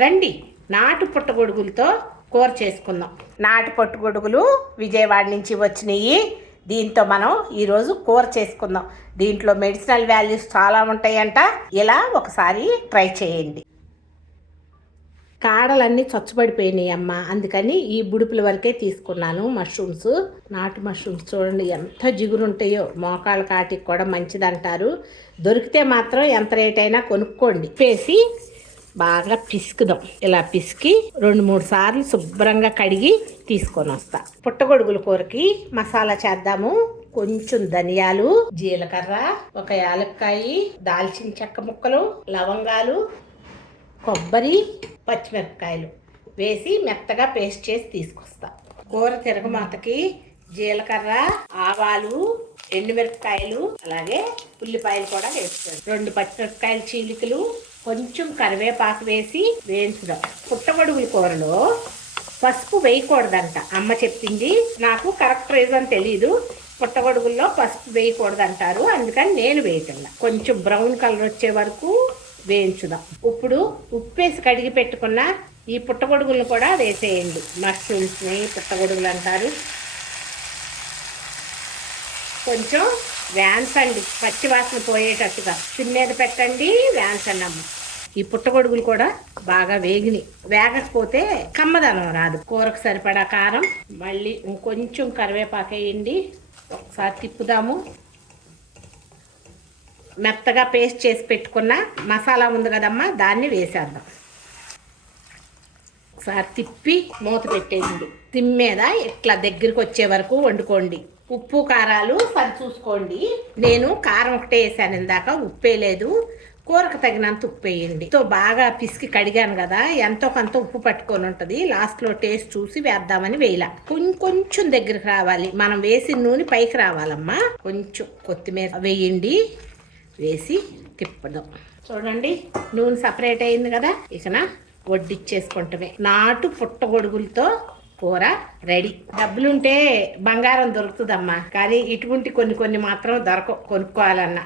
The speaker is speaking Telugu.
రండి. నాటు పుట్టగొడుగులతో కూర చేసుకుందాం. నాటు పుట్టగొడుగులు విజయవాడ నుంచి వచ్చినాయి. దీంతో మనం ఈరోజు కూర చేసుకుందాం. దీంట్లో మెడిసినల్ వాల్యూస్ చాలా ఉంటాయంట. ఇలా ఒకసారి ట్రై చేయండి. కాడలన్నీ చచ్చుబడిపోయినాయి అమ్మ. అందుకని ఈ బుడుపుల వరకే తీసుకున్నాను మష్రూమ్స్. నాటు మష్రూమ్స్ చూడండి ఎంత జిగురు ఉంటాయో మోకాళ్ళ కాటికి కూడా మంచిది అంటారు దొరికితే మాత్రం ఎంత రేట్ అయినా కొనుక్కోండి. వేసి బాగా పిసుకుదాం. ఇలా పిసికి రెండు మూడు సార్లు శుభ్రంగా కడిగి తీసుకొని వస్తా. పుట్టగొడుగుల కూరకి మసాలా చేద్దాము. కొంచెం ధనియాలు జీలకర్ర ఒక యాలక్కాయి దాల్చిన చెక్క ముక్కలు లవంగాలు కొబ్బరి పచ్చిమిరపకాయలు వేసి మెత్తగా పేస్ట్ చేసి తీసుకొస్తా. కూర తిరగమాతకి జీలకర్ర ఆవాలు ఎండుమిరపకాయలు అలాగే ఉల్లిపాయలు కూడా వేస్తాను రెండు పచ్చిమిరపకాయల చీలికలు కొంచెం కరివేపాకు వేసి వేయించుదాం. పుట్టగొడుగుల కూరలో పసుపు వేయకూడదంట. అమ్మ చెప్పింది నాకు కరెక్ట్ రీజన్ తెలీదు. పుట్టగొడుగుల్లో పసుపు వేయకూడదంటారు అందుకని నేను వేయటంలా. కొంచెం బ్రౌన్ కలర్ వచ్చే వరకు వేయించుదాం. ఇప్పుడు ఉప్పు వేసి కడిగి పెట్టుకున్న ఈ పుట్టగొడుగులను కూడా వేసేయండి. మష్రూమ్స్ని పుట్టగొడుగులు అంటారు. కొంచెం వేన్సండి పచ్చి వాసన పోయేటట్టుగా. సిమ్ మీద పెట్టండి వ్యాన్స్ అమ్మ ఈ పుట్టగొడుగులు కూడా బాగా వేగిని వేగకపోతే కమ్మదనం రాదు. కూరకు సరిపడా కారం మళ్ళీ ఇంకొంచెం కరివేపాకు వేయండి. ఒకసారి తిప్పుదాము. మెత్తగా పేస్ట్ చేసి పెట్టుకున్న మసాలా ఉంది కదమ్మా దాన్ని వేసేద్దాం. ఒకసారి తిప్పి మూత పెట్టేసింది సిమ్ మీద ఇట్లా దగ్గరికి వచ్చే వరకు వండుకోండి. ఉప్పు కారాలు సరి చూసుకోండి నేను కారం ఒకటే వేసాను ఇందాక ఉప్పే లేదు. కూరకు తగినంత ఉప్పు వేయండి. తో బాగా పిసికి కడిగాను కదా ఎంతో కొంత ఉప్పు పట్టుకొని ఉంటుంది. లాస్ట్లో టేస్ట్ చూసి వేద్దామని వేయాల. కొంచెం కొంచెం దగ్గరికి రావాలి. మనం వేసిన నూనె పైకి రావాలమ్మా. కొంచెం కొత్తిమీర వేయండి. వేసి తిప్పదాం. చూడండి నూనె సపరేట్ అయింది కదా. ఇకన వడ్డిచ్చేసుకుంటమే. నాటు పుట్టగొడుగులతో కూర రెడీ. డబ్బులుంటే బంగారం దొరుకుతుందమ్మా. కానీ ఇటువంటి కొన్ని కొన్ని మాత్రం దొరక కొనుక్కోవాలన్నా.